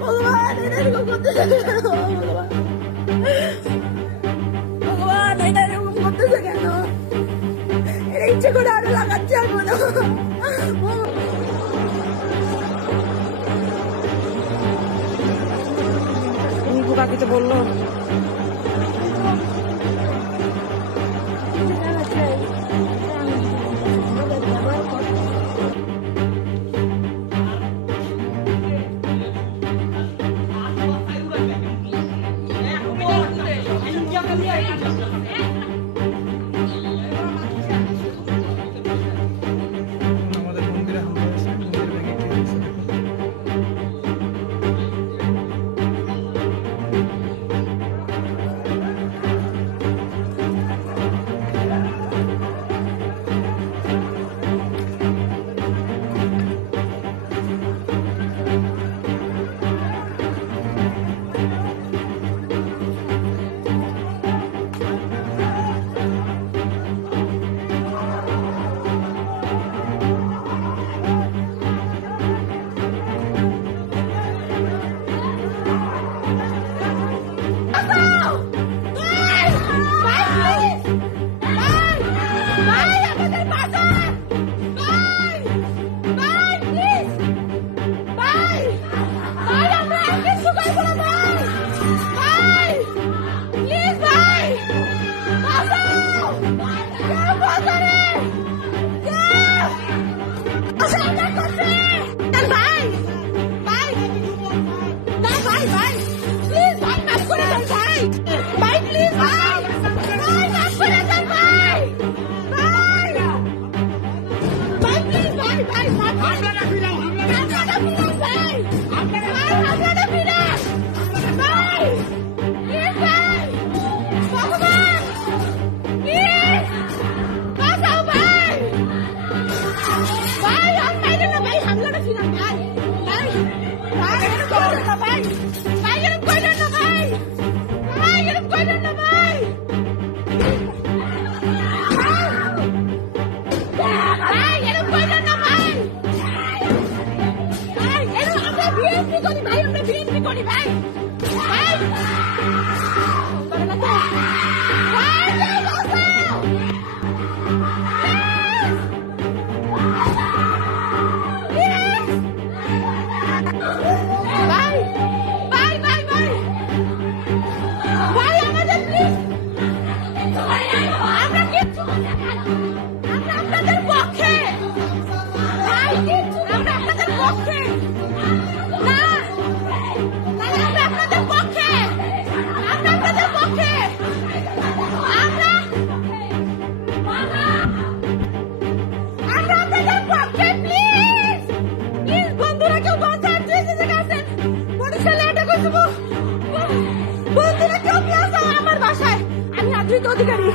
ভগবান এটা এরকম করতেছে কেন? ভগবান ভগবান এটা এরকম করতেছে কেন? এটা ইচ্ছে করে আরো লাগাচ্ছে আর মনে কাকিতে বললো অধিকারী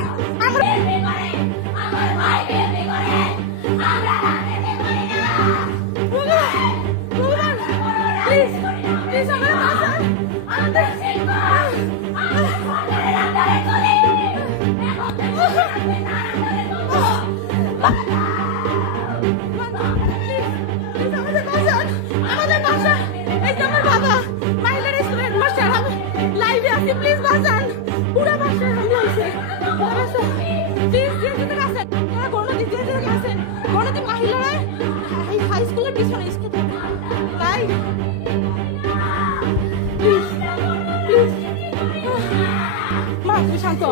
শান্ত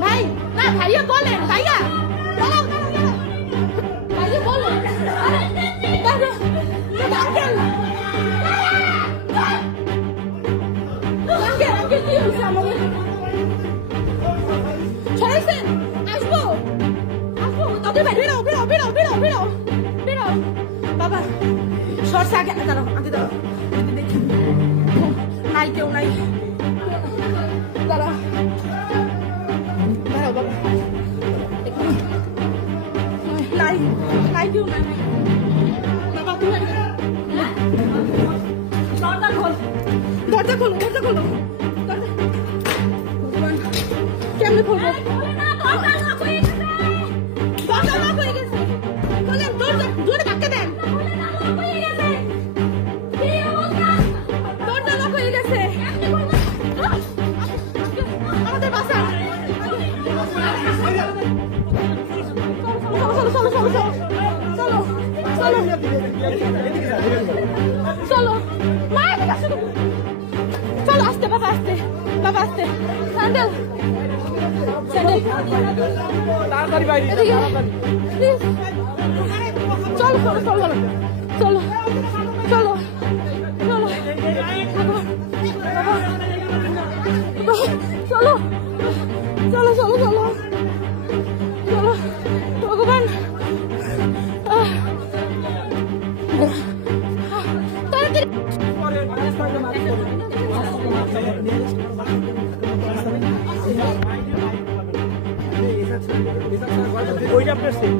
ভাই না ভাইয়া বলেন ভাইয়া ভাইয়া বলেন ছড়াইছেন আসবো আসবো তোদের ভাই বেরো বেরো বেরো বেরো বেরো বেরো বাবা সরষে আগে দাঁড়াও আগে দাঁড়াও দেখি নাই কেউ নাই দাঁড়াও দাঁড়াও বাবা নাই নাই কেউ নাই বাবা তুমি দরজা খোলো, দরজা খোলো, দরজা। ভগবান, কেমনে খুলবো? দরজা লক হয়ে গেছে। খোলেন, দরজা জোরে ধাক্কা দেন। দরজা লক হয়ে গেছে। আমাদের বাসা। চলো চলো চলো চলো চলো চলো চলো মায়ের কাছে চলো। আসতে বাবা, আসতে বাবা, আসতে। স্যান্ডেল স্যান্ডেল তাড়াতাড়ি বাইরে এদিকে প্লিজ। চলো চলো চলো চলো চলো চলো চলো চলো চলো চলো চলো। ভগবান, তাড়াতাড়ি। ওইটা আপনার সিট।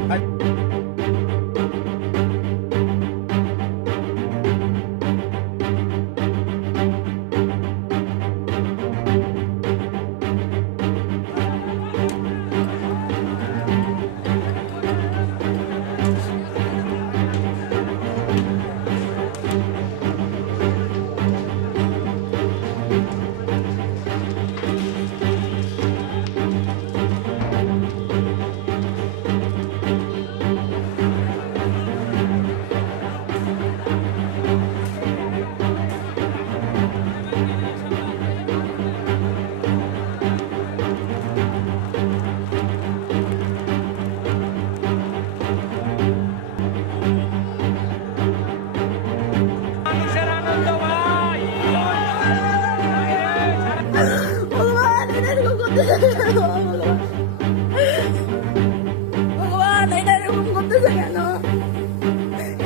ভগবান, এটা এরকম করতেছে কেন?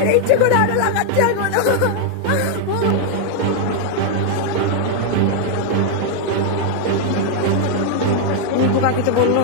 এটা ইচ্ছে করে আরো লাগাচ্ছে এখন। কাকিতে বললো